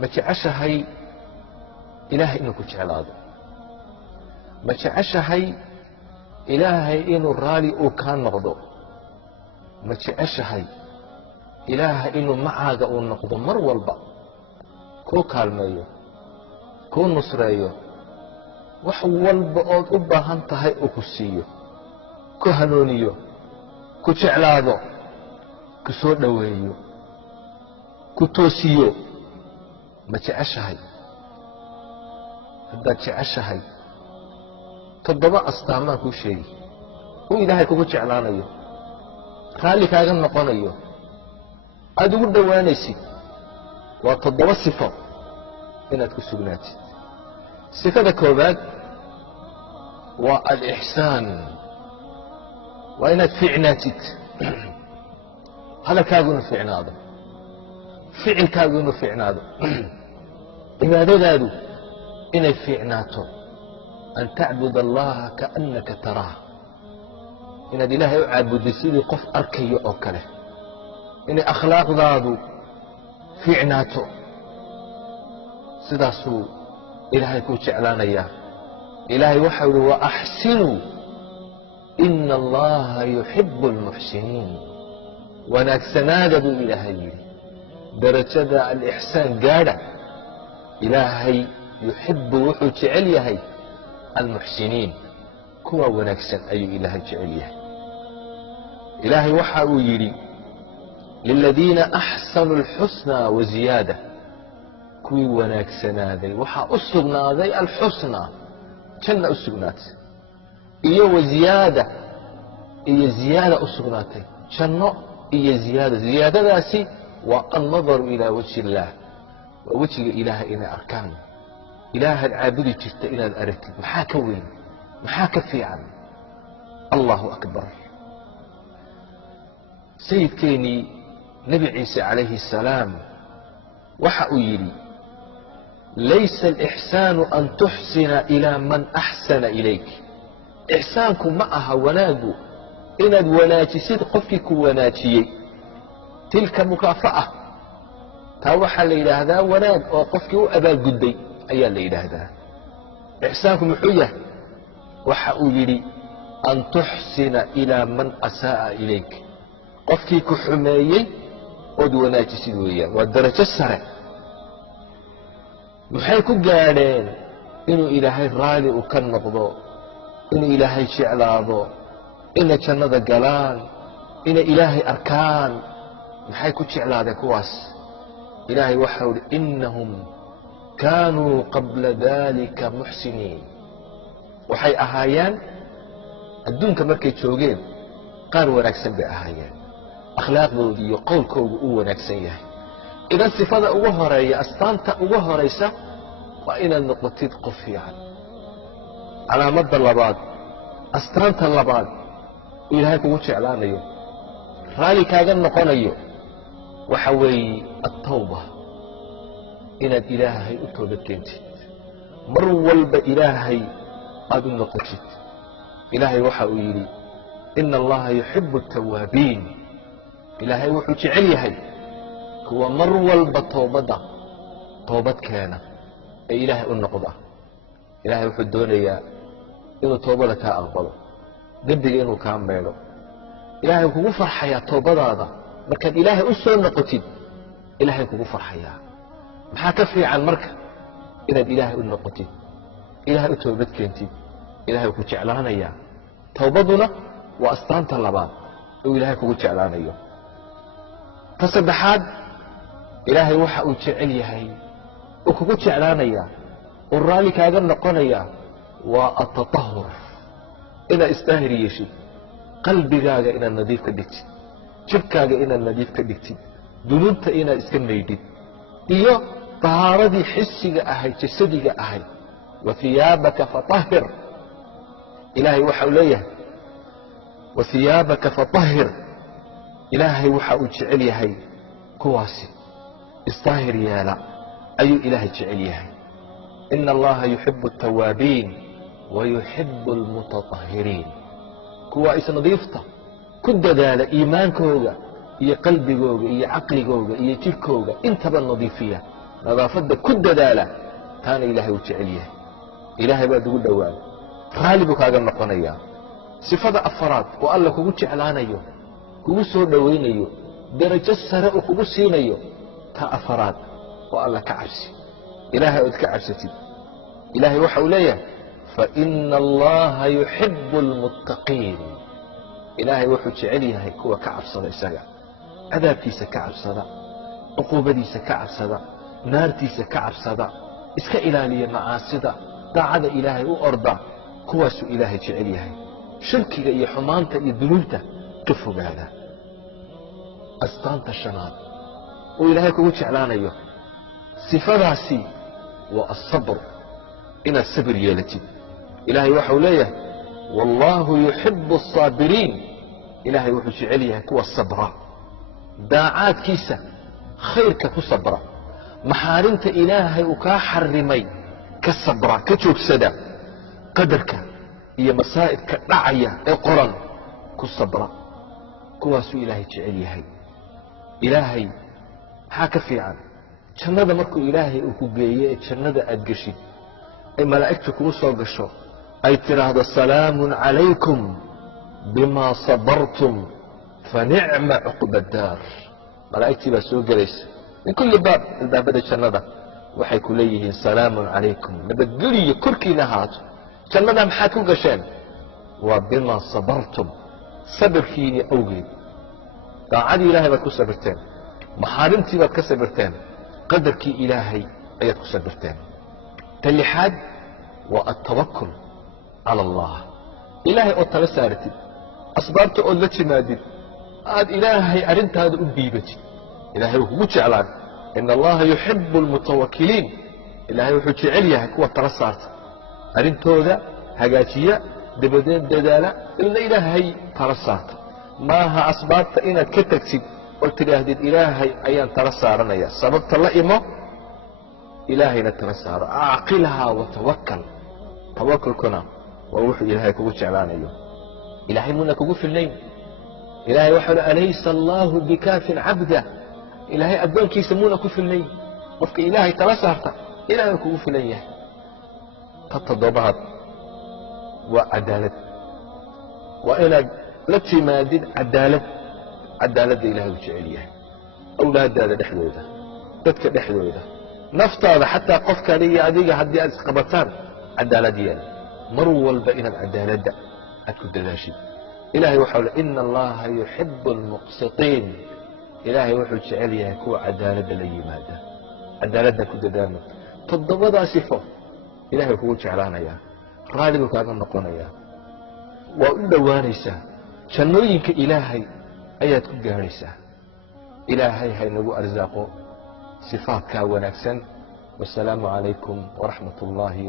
ma jeceshahay ilaahay inuu ku jeclaado ma jeceshahay ilaahay inuu raali uu kaa noqdo ma jeceshahay ilaahay inuu macaaga uu noqdo mar walba kuu kaalmeeyo kuu nusreeyo wax walba ood u baahan tahay uu ku siiyo ku hanuuniyo ku jeclaado ku soo dhoweeyo ku toosiyo ma jeceshahay haddaad jeceshahay toddoba astaamaan kuu sheegi uu ilaahay kugu jeclaanayo raalli kaaga noqonayo aad ugu dhowaanaysid waa toddoba sifo inaad ku sugnaatid sifada koobaad waa alixsaan waa inaad fiicnaatid hadalkaagu inuu fiicnaado ficilkaagu inuu fiicnaado cibaadadaadu inay fiicnaato an tacbud allaha kaannaka taraah inaad ilaahay u caabudday sidii qof arkayo oo kale inay akhlaaqdaadu fiicnaato sidaasuu ilaahay kuu jeclaanayaa ilaahay waxa uhi waaxsinuu ina allaha yuxibu almuxsiniin wanaagsanaada buu ilaahay yidhi darajada alixsaan gaadha ilaahay yuxibu wuxuu jecel yahay almuxsiniin kuwa wanaagsan ayuu ilaahay jecel yahay ilaahay waxa uu yidhi liladiina axsanuu alxusnaa waziyaada kuwii wanaagsanaaday waxaa u sugnaaday alxusnaa janna u sugnaatay iyo waziyaada iyo ziyaada u sugnaatay janno iyo ziyaada ziyaadadaasi waa annadaru ilaa wajhi illaah waa wejiga ilaahay inay arkaan ilaahaad caabudi jirta inaad aragtid maxaa ka weyn maxaa ka fiican allahu akbar sayidkeennii nebi ciise calayhi الsalaam waxa uu yidhi laysa alixsaanu an tuxsina ilaa man axsana ilayk ixsaanku ma aha wanaaggu inaad wanaajisid qofkii ku wanaajiyey tilka mukaafa'a taa waxaa la yidhaahdaa wanaag oo qofkii u abaalgudday ayaa la yidhaahdaa ixsaanku muxuu yahay waxa uu yidhi an tuxsina ilaa man asaa'a ilayk qofkii ku xumeeyey ood wanaajisid weeyaan waa darajo sare maxay ku gaadheen inuu ilaahay raali u ka noqdo inuu ilaahay jeclaado inay jannada galaan inay ilaahay arkaan maxay ku jeclaadeen kuwaas ilaahay waxa uhi innahum kaanuu qabla dalika muxsiniin waxay ahaayeen adduunka markay joogeen qaar wanaagsan bay ahaayeen akhlaaqdooda iyo qowlkoodu uu wanaagsan yahay idan sifada ugu horeeya astaanta ugu horaysa waa inaad noqotid qof fiican calaamadda labaad astaanta labaad uu ilaahay kugu jeclaanayo raali kaaga noqonayo waxa weeye attawba inaad ilaahay u toobad keentid mar walba ilaahay aad u noqotid ilaahay waxa uu yidhi ina allaha yuxibu altawaabiin ilaahay wuxuu jecel yahay kuwa mar walba toobad keena ee ilaahay u noqda ilaahay wuxuu doonayaa inuu toobada kaa aqbalo dembiga inuu kaa meedho ilaahay kugu farxayaa toobadaada markaad ilaahay u soo noqotid ilaahay kugu farxayaa maxaa ka fiican marka inaad ilaahay u noqotid ilaahay u toobad keentid ilaahay ku jeclaanayaa towbaduna waa astaanta labaad uu ilaahay kugu jeclaanayo ta saddexaad ilaahay waxa uu jecel yahay uu kugu jeclaanayaa uu raalli kaaga noqonayaa waa atatahur inaad isdaahir yeeshid qalbigaaga inaad nadiif ka dhigtid jibkaaga inaad nadiif ka dhigtid dunuubta inaad iska maydhid iyo tahaaradii xisiga ahayd jasadiga ahayd wahiyaabaka fatahir ilaahay waxa uu leeyahay wahiyaabaka fatahir ilaahay waxa uu jecel yahay kuwaasi isdaahir yeela ayuu ilaahay jecel yahay ina allaha yuxibu altawaabiin wayuxibu almutatahiriin kuwa isnadiifta ku dadaala iimaankooga iyo qalbigooga iyo caqligooga iyo jirkooga intaba nadiifiya nadaafadda ku dadaala taana ilaahay uu jecel yahay ilaahay baad ugu dhowaan raali buu kaaga noqonayaa sifada afaraad oo alla kugu jeclaanayo kugu soo dhowaynayo darajo sare uu kugu siinayo ta afaraad oo alla ka cabsi ilaahay ood ka cabsatid ilaahay waxa uu leeyahay فإن الله يحب المتقين إلهي وحو جعليها كوا كعب صدا إساقا عذابتيسا كعب صدا عقوبتيسا كعب صدا نارتيسا كعب صدا إسكا إلهي معاصدا داعد إلهي وأرضا كواسو إلهي جعليها شركي إيا حمانتا إيا ذنوبتا كفو بهذا أستانتا الشناد وإلهي كوا جعلانا إياه صفاتاسي والصبر إن الصبر يالتي إلهي وحو ليه والله يحب الصابرين إلهي وحو شعليه كوا الصبر داعات كيسة خيرك كصبر محارنت إلهي وكا حرمي كالصبر كتوب سدا قدرك هي مسائل كنعية القرآن كالصبر كواسو إلهي شعليه إلهي حاكا في عن جنة مركو إلهي وكوبيه جنة أدقشي أي ملائكتك وصل قشو أي ترى السلام عليكم بما صبرتم فنعم عقب الدار ملائكتي بسوق جلس من كل باب الباب بدأ جنة وحيكون ليه سلام عليكم نبدلي كركي نهات جنة محاكو قشان وبما صبرتم صبر فيني أوغي داعادي إلهي بكو صبرتين محارمتي بكو صبرتين قدرك إلهي أيتكو صبرتين تلحاد والتوكل على الله إلهي أطلع سارتي أصبرت أولتي مادد عاد إلهي أرنت هذا أبيبتي إلهي هو جعلان إن الله يحب المتوكلين إلهي هو جعليها كوة ترسارت أرنت هذا هجاتية دبدين ددالة إلا إلهي ترسارت ماها أصبرت إنا كتكتب قلت لأهدد إلهي أيان ترسارنا يا سببت الله إما إلهي نتنسار أعقلها وتوكل توكل كنا ووحي إلهي كوكو شعلان أيوه إلهي منا كوكو في الليل إلهي وحل أليس الله بكاف عبده إلهي أدون كي يسمونا كو في الليل وفك إلهي تنسارت إلهي كوكو في الليل تتضبط وعدالة وإلى لتي مادد عدالة إلهي وشعليه أولاد هذا دحلوده تتك دحلوده نفترض حتى قفك لي أديك حدي أسقبتان عدالة ديالي مروا والبئنا العدالة دا أتكد داشي إلهي وحول إن الله يحب المقسطين إلهي وحول شعالي يكو عدالة لي ماذا عدالة دا كد داما تضبضا صفة إلهي وحول شعلانا يا غالب كان نقونا يا وأدوانيسا شنويك إلهي أيات كجاريسا إلهي هاي نبو أرزاقه صفات كاوناكسن والسلام عليكم ورحمة الله وبركاته.